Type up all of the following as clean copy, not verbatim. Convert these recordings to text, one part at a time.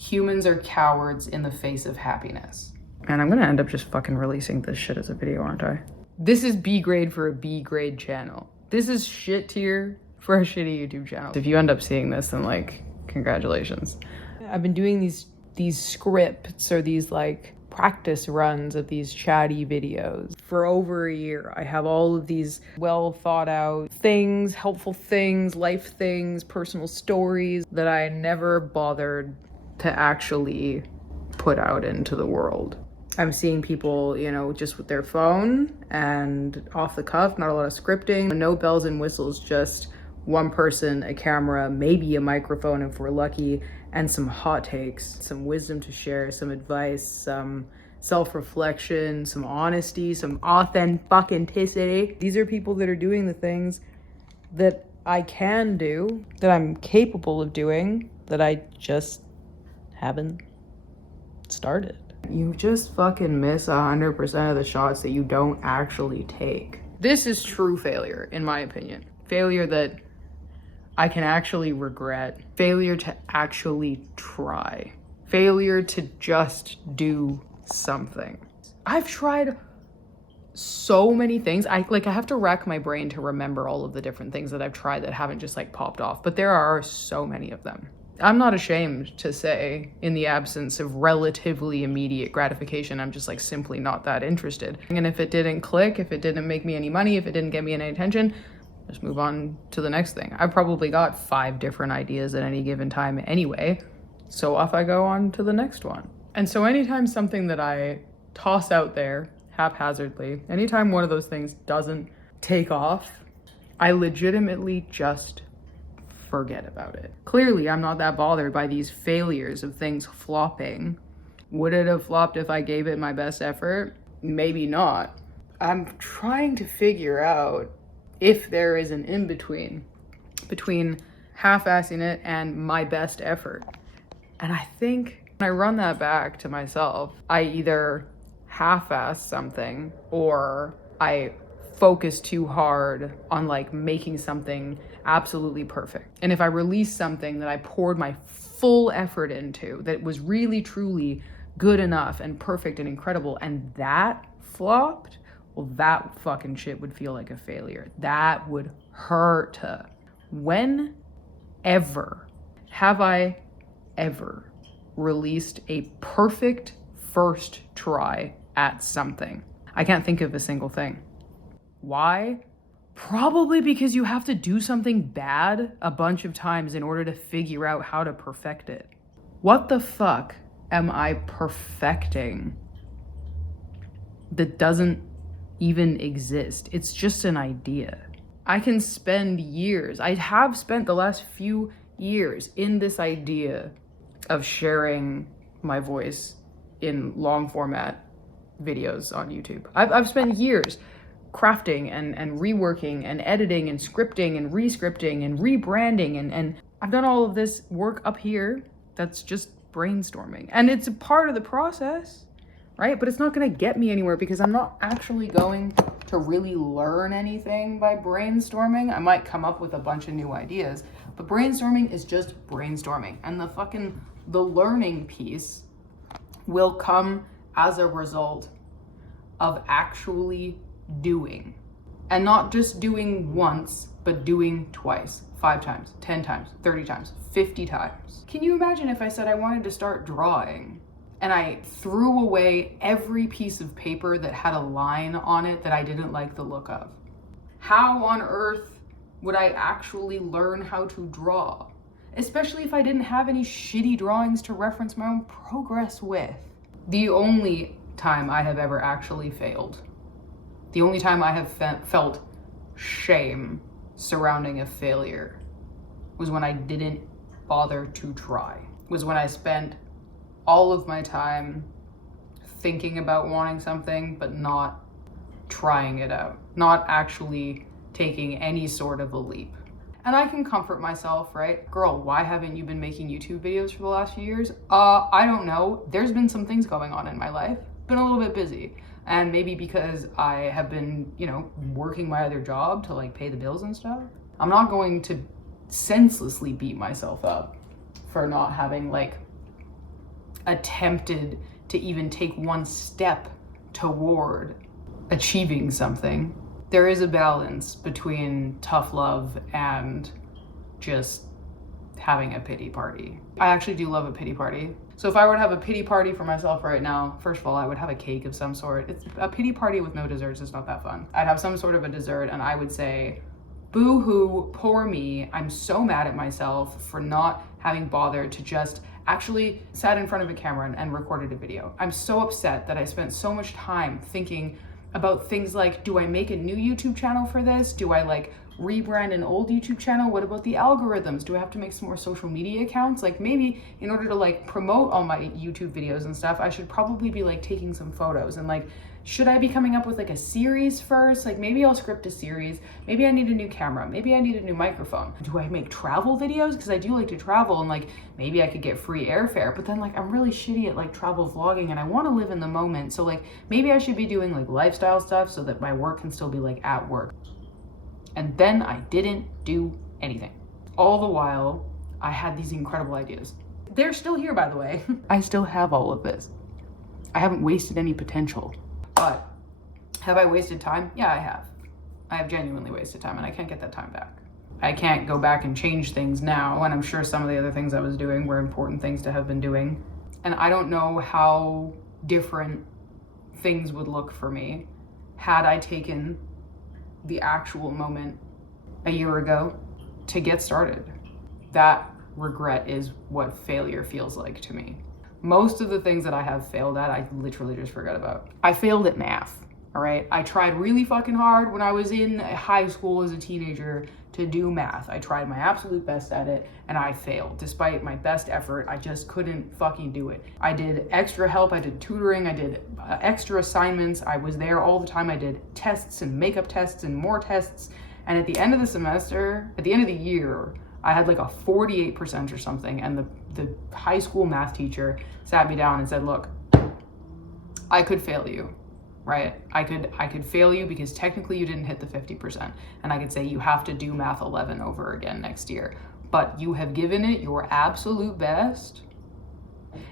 Humans are cowards in the face of happiness. And I'm gonna end up just fucking releasing this shit as a video, aren't I? This is B grade for a B grade channel. This is shit tier for a shitty YouTube channel. If you end up seeing this, then like, congratulations. I've been doing these scripts or these like practice runs of these chatty videos for over a year. I have all of these well thought out things, helpful things, life things, personal stories that I never bothered to actually put out into the world. I'm seeing people, you know, just with their phone and off the cuff, not a lot of scripting, no bells and whistles, just one person, a camera, maybe a microphone if we're lucky, and some hot takes, some wisdom to share, some advice, some self-reflection, some honesty, some authenticity. These are people that are doing the things that I can do, that I'm capable of doing, that I just haven't started. You just fucking miss 100% of the shots that you don't actually take. This is true failure, in my opinion. Failure that I can actually regret. Failure to actually try. Failure to just do something. I've tried so many things. I have to rack my brain to remember all of the different things that I've tried that haven't just like popped off, but there are so many of them. I'm not ashamed to say, in the absence of relatively immediate gratification, I'm just like simply not that interested. And if it didn't click, if it didn't make me any money, if it didn't get me any attention, just move on to the next thing. I've probably got 5 different ideas at any given time anyway, so off I go on to the next one. And so anytime something that I toss out there haphazardly, anytime one of those things doesn't take off, I legitimately just forget about it. Clearly, I'm not that bothered by these failures of things flopping. Would it have flopped if I gave it my best effort? Maybe not. I'm trying to figure out if there is an in-between between half-assing it and my best effort. And I think when I run that back to myself, I either half-ass something or I focus too hard on like making something absolutely perfect. And if I release something that I poured my full effort into, that was really truly good enough and perfect and incredible, and that flopped, well, that fucking shit would feel like a failure. That would hurt. When ever have I ever released a perfect first try at something? I can't think of a single thing. Why? Probably because you have to do something bad a bunch of times in order to figure out how to perfect it. What the fuck am I perfecting that doesn't even exist? It's just an idea. I can spend years, I have spent the last few years in this idea of sharing my voice in long format videos on YouTube. I've spent years crafting and reworking and editing and scripting and re-scripting and rebranding and I've done all of this work up here that's just brainstorming, and it's a part of the process, right? But it's not going to get me anywhere because I'm not actually going to really learn anything by brainstorming. I might come up with a bunch of new ideas, but brainstorming is just brainstorming, and the learning piece will come as a result of actually doing, and not just doing once, but doing twice, 5 times, 10 times, 30 times, 50 times. Can you imagine if I said I wanted to start drawing and I threw away every piece of paper that had a line on it that I didn't like the look of? How on earth would I actually learn how to draw? Especially if I didn't have any shitty drawings to reference my own progress with. The only time I have ever actually failed, the only time I have felt shame surrounding a failure, was when I didn't bother to try. Was when I spent all of my time thinking about wanting something, but not trying it out, not actually taking any sort of a leap. And I can comfort myself, right? Girl, why haven't you been making YouTube videos for the last few years? I don't know. There's been some things going on in my life. Been a little bit busy. And maybe because I have been, working my other job to like pay the bills and stuff. I'm not going to senselessly beat myself up for not having like attempted to even take one step toward achieving something. There is a balance between tough love and just having a pity party. I actually do love a pity party. So if I were to have a pity party for myself right now, first of all, I would have a cake of some sort. It's a pity party with no desserts is not that fun. I'd have some sort of a dessert and I would say, boo-hoo, poor me. I'm so mad at myself for not having bothered to just actually sat in front of a camera and recorded a video. I'm so upset that I spent so much time thinking about things like, do I make a new YouTube channel for this? Do I like rebrand an old YouTube channel? What about the algorithms? Do I have to make some more social media accounts? Like maybe in order to like promote all my YouTube videos and stuff, I should probably be like taking some photos and like, should I be coming up with like a series first? Like maybe I'll script a series. Maybe I need a new camera. Maybe I need a new microphone. Do I make travel videos? Because I do like to travel and like maybe I could get free airfare, but then like I'm really shitty at like travel vlogging and I want to live in the moment. So like maybe I should be doing like lifestyle stuff so that my work can still be like at work. And then I didn't do anything. All the while, I had these incredible ideas. They're still here, by the way. I still have all of this. I haven't wasted any potential. But have I wasted time? Yeah, I have. I have genuinely wasted time and I can't get that time back. I can't go back and change things now, and I'm sure some of the other things I was doing were important things to have been doing. And I don't know how different things would look for me had I taken the actual moment a year ago to get started. That regret is what failure feels like to me. Most of the things that I have failed at, I literally just forgot about. I failed at math, all right? I tried really fucking hard when I was in high school as a teenager to do math. I tried my absolute best at it and I failed. Despite my best effort, I just couldn't fucking do it. I did extra help, I did tutoring, I did extra assignments. I was there all the time. I did tests and makeup tests and more tests. And at the end of the semester, at the end of the year, I had like a 48% or something. And the high school math teacher sat me down and said, look, I could fail you, right? I could fail you because technically you didn't hit the 50%. And I could say you have to do math 11 over again next year. But you have given it your absolute best.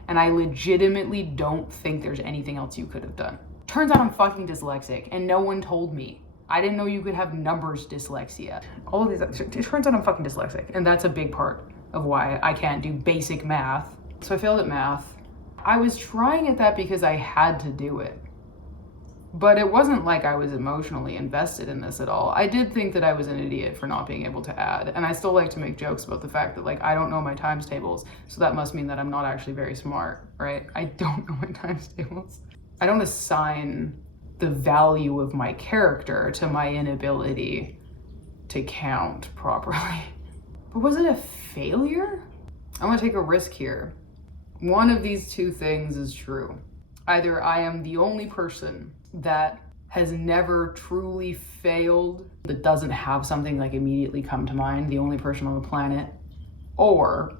And I legitimately don't think there's anything else you could have done. Turns out I'm fucking dyslexic and no one told me. I didn't know you could have numbers dyslexia. All of these, it turns out I'm fucking dyslexic. And that's a big part of why I can't do basic math. So I failed at math. I was trying at that because I had to do it. But it wasn't like I was emotionally invested in this at all. I did think that I was an idiot for not being able to add. And I still like to make jokes about the fact that like, I don't know my times tables. So that must mean that I'm not actually very smart, right? I don't know my times tables. I don't assign the value of my character to my inability to count properly. But was it a failure? I'm gonna take a risk here. One of these two things is true. Either I am the only person that has never truly failed, that doesn't have something like immediately come to mind, the only person on the planet, or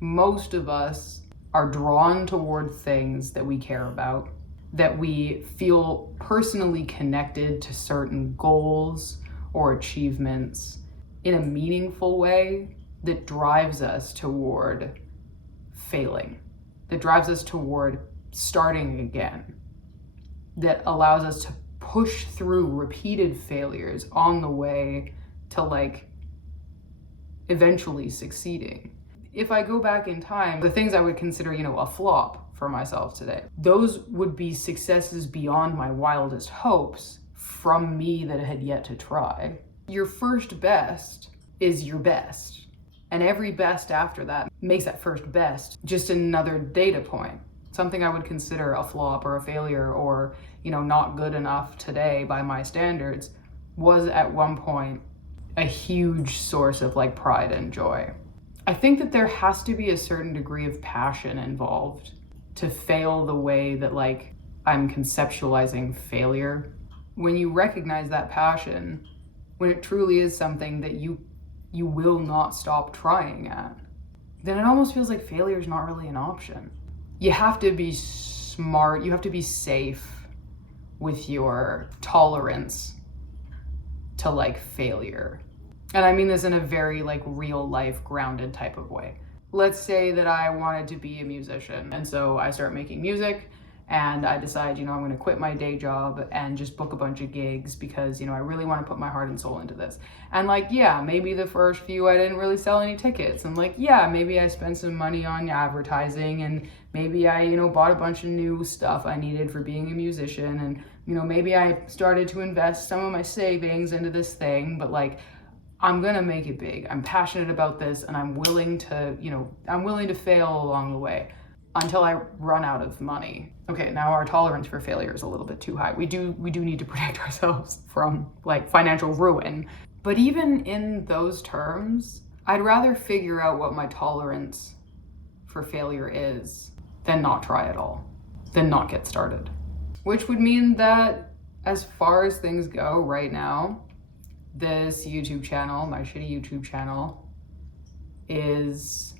most of us are drawn toward things that we care about, that we feel personally connected to certain goals or achievements in a meaningful way that drives us toward failing, that drives us toward starting again, that allows us to push through repeated failures on the way to like eventually succeeding. If I go back in time, the things I would consider, a flop for myself today, those would be successes beyond my wildest hopes from me that had yet to try. Your first best is your best. And every best after that makes that first best just another data point. Something I would consider a flop or a failure or, not good enough today by my standards was at one point a huge source of like pride and joy. I think that there has to be a certain degree of passion involved to fail the way that like I'm conceptualizing failure. When you recognize that passion, when it truly is something that you will not stop trying at, then it almost feels like failure is not really an option. You have to be smart, you have to be safe with your tolerance to like failure. And I mean this in a very like real life grounded type of way. let's say that I wanted to be a musician. And so I start making music and I decide, you know, I'm going to quit my day job and just book a bunch of gigs because, you know, I really want to put my heart and soul into this. And like, yeah, maybe the first few I didn't really sell any tickets. And like, yeah, maybe I spent some money on advertising and maybe I, you know, bought a bunch of new stuff I needed for being a musician. And, you know, maybe I started to invest some of my savings into this thing, but like, I'm gonna make it big. I'm passionate about this and I'm willing to, you know, I'm willing to fail along the way until I run out of money. Okay, now our tolerance for failure is a little bit too high. We do need to protect ourselves from like financial ruin. But even in those terms, I'd rather figure out what my tolerance for failure is than not try at all, than not get started. Which would mean that as far as things go right now, this YouTube channel, my shitty YouTube channel, is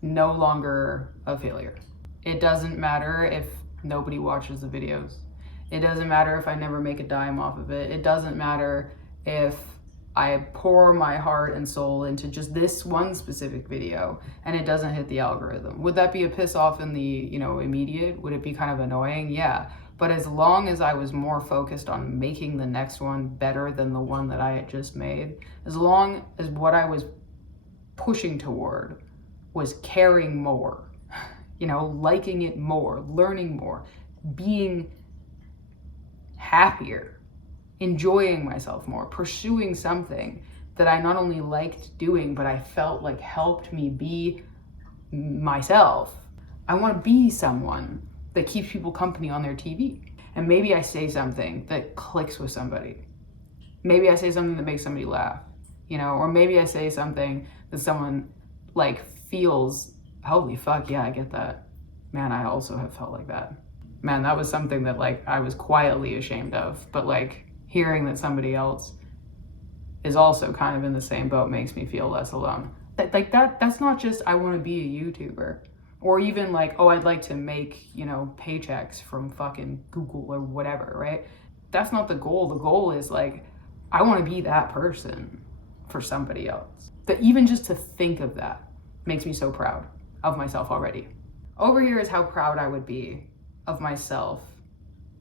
no longer a failure. It doesn't matter if nobody watches the videos. It doesn't matter if I never make a dime off of it. It doesn't matter if I pour my heart and soul into just this one specific video and it doesn't hit the algorithm. Would that be a piss off in the, you know, immediate? Would it be kind of annoying? Yeah. But as long as I was more focused on making the next one better than the one that I had just made, as long as what I was pushing toward was caring more, you know, liking it more, learning more, being happier, enjoying myself more, pursuing something that I not only liked doing, but I felt like helped me be myself. I want to be someone that keeps people company on their TV. And maybe I say something that clicks with somebody. Maybe I say something that makes somebody laugh, you know, or maybe I say something that someone like feels, holy fuck, yeah, I get that. Man, I also have felt like that. Man, that was something that like I was quietly ashamed of, but like hearing that somebody else is also kind of in the same boat makes me feel less alone. That's not just I want to be a YouTuber. Or even like, oh, I'd like to make, you know, paychecks from fucking Google or whatever, right? That's not the goal. The goal is like, I want to be that person for somebody else. That even just to think of that makes me so proud of myself already. Over here is how proud I would be of myself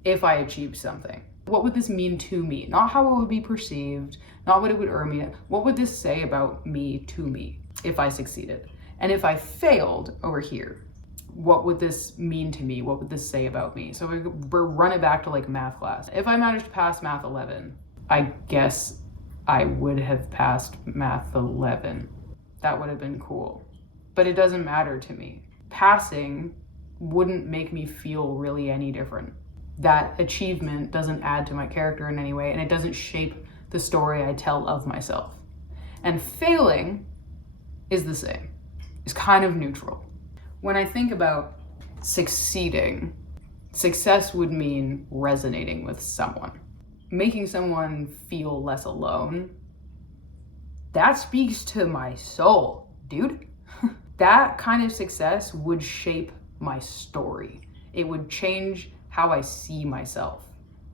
if I achieved something. What would this mean to me? Not how it would be perceived, not what it would earn me. What would this say about me to me if I succeeded? And if I failed over here, what would this mean to me? What would this say about me? So we're run it back to like math class. If I managed to pass math 11, I guess I would have passed math 11. That would have been cool. But it doesn't matter to me. Passing wouldn't make me feel really any different. That achievement doesn't add to my character in any way, and it doesn't shape the story I tell of myself. And failing is the same. Is kind of neutral. When I think about succeeding, success would mean resonating with someone, making someone feel less alone. That speaks to my soul, dude. That kind of success would shape my story. It would change how I see myself.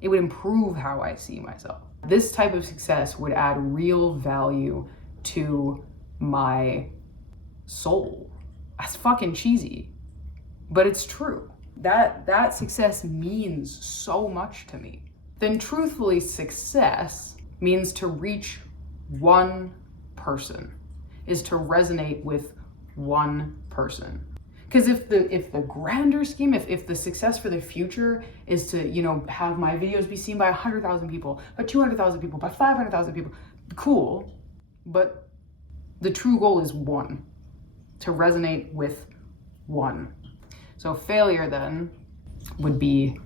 It would improve how I see myself. This type of success would add real value to my soul. That's fucking cheesy, but it's true. That success means so much to me. Then truthfully, success means to reach one person, is to resonate with one person. Because if the grander scheme, if the success for the future is to, you know, have my videos be seen by 100,000 people, by 200,000 people, by 500,000 people, cool. But the true goal is one, to resonate with one. So failure then would be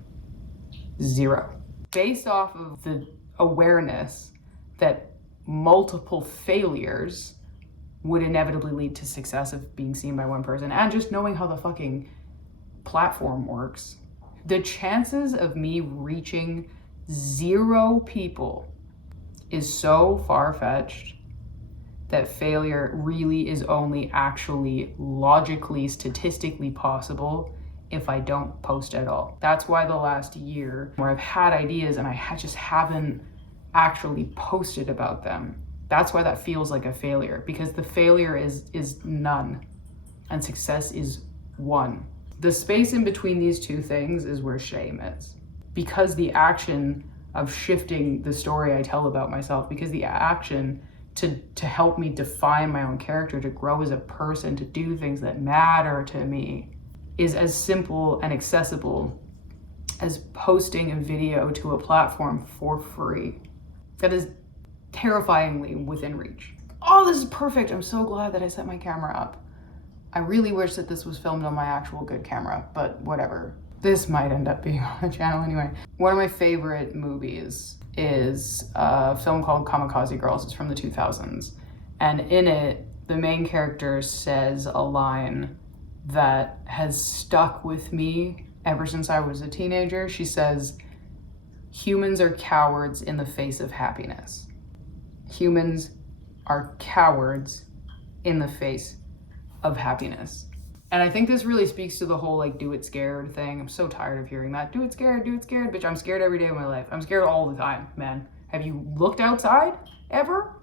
0. Based off of the awareness that multiple failures would inevitably lead to success of being seen by one person, and just knowing how the fucking platform works, the chances of me reaching 0 people is so far-fetched that failure really is only actually logically, statistically possible if I don't post at all. That's why the last year where I've had ideas and I just haven't actually posted about them, that's why that feels like a failure, because the failure is none. and success is 1. The space in between these two things is where shame is. Because the action of shifting the story I tell about myself, because the action to help me define my own character, to grow as a person, to do things that matter to me, is as simple and accessible as posting a video to a platform for free. That is terrifyingly within reach. Oh, this is perfect. I'm so glad that I set my camera up. I really wish that this was filmed on my actual good camera, but whatever. This might end up being on the channel anyway. One of my favorite movies is a film called Kamikaze Girls. It's from the 2000s. And in it, the main character says a line that has stuck with me ever since I was a teenager. She says, "Humans are cowards in the face of happiness." Humans are cowards in the face of happiness. And I think this really speaks to the whole like do it scared thing. I'm so tired of hearing that. Do it scared, bitch. I'm scared every day of my life. I'm scared all the time, man. Have you looked outside ever?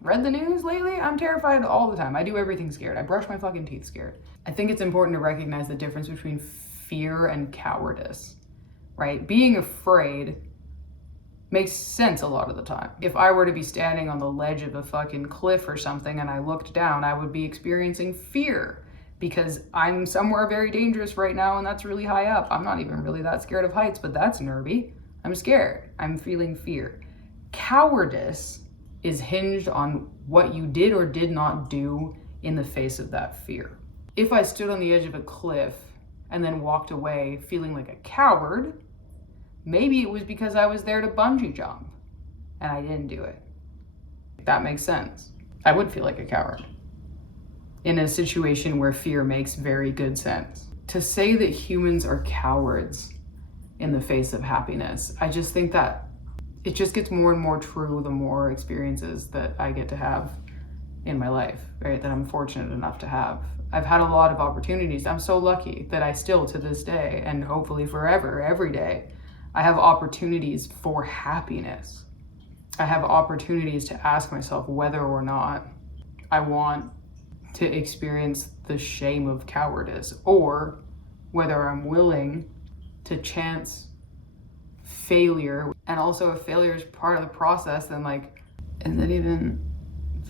Read the news lately? I'm terrified all the time. I do everything scared. I brush my fucking teeth scared. I think it's important to recognize the difference between fear and cowardice, right? Being afraid makes sense a lot of the time. If I were to be standing on the ledge of a fucking cliff or something and I looked down, I would be experiencing fear because I'm somewhere very dangerous right now and that's really high up. I'm not even really that scared of heights, but that's nervy. I'm scared. I'm feeling fear. Cowardice is hinged on what you did or did not do in the face of that fear. If I stood on the edge of a cliff and then walked away feeling like a coward, maybe it was because I was there to bungee jump and I didn't do it. That makes sense. I would feel like a coward in a situation where fear makes very good sense. To say that humans are cowards in the face of happiness, I just think that it just gets more and more true the more experiences that I get to have in my life, right? That I'm fortunate enough to have. I've had a lot of opportunities. I'm so lucky that I still, to this day, and hopefully forever, every day, I have opportunities for happiness. I have opportunities to ask myself whether or not I want to experience the shame of cowardice, or whether I'm willing to chance failure. And also if failure is part of the process, then like, is it even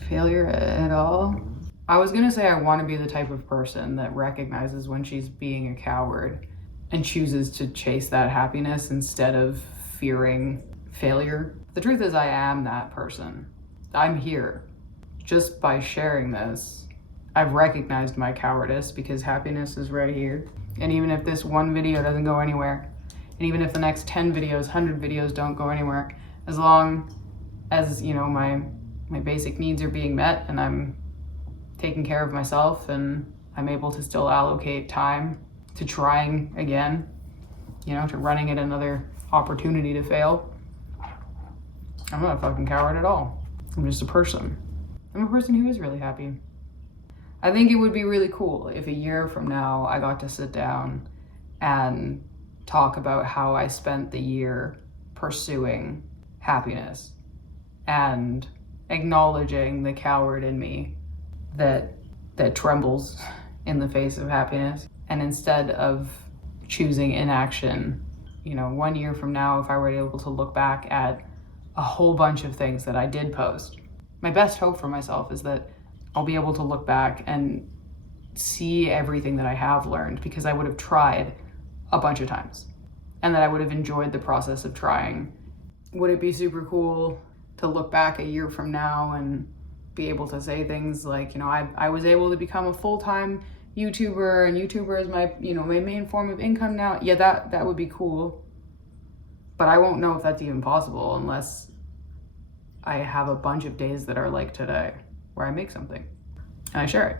failure at all? I was gonna say I want to be the type of person that recognizes when she's being a coward and chooses to chase that happiness instead of fearing failure. The truth is I am that person. I'm here. Just by sharing this, I've recognized my cowardice because happiness is right here. And even if this one video doesn't go anywhere, and even if the next 10 videos, 100 videos don't go anywhere, as long as, you know, my basic needs are being met and I'm taking care of myself and I'm able to still allocate time to trying again, you know, to running at another opportunity to fail, I'm not a fucking coward at all. I'm just a person. I'm a person who is really happy. I think it would be really cool if a year from now I got to sit down and talk about how I spent the year pursuing happiness and acknowledging the coward in me that trembles in the face of happiness. And instead of choosing inaction, you know, 1 year from now, if I were able to look back at a whole bunch of things that I did post, my best hope for myself is that I'll be able to look back and see everything that I have learned because I would have tried a bunch of times and that I would have enjoyed the process of trying. Would it be super cool to look back a year from now and be able to say things like, you know, I was able to become a full-time YouTuber and YouTuber is my, you know, my main form of income now? Yeah, that would be cool. But I won't know if that's even possible unless I have a bunch of days that are like today, where I make something and I share it.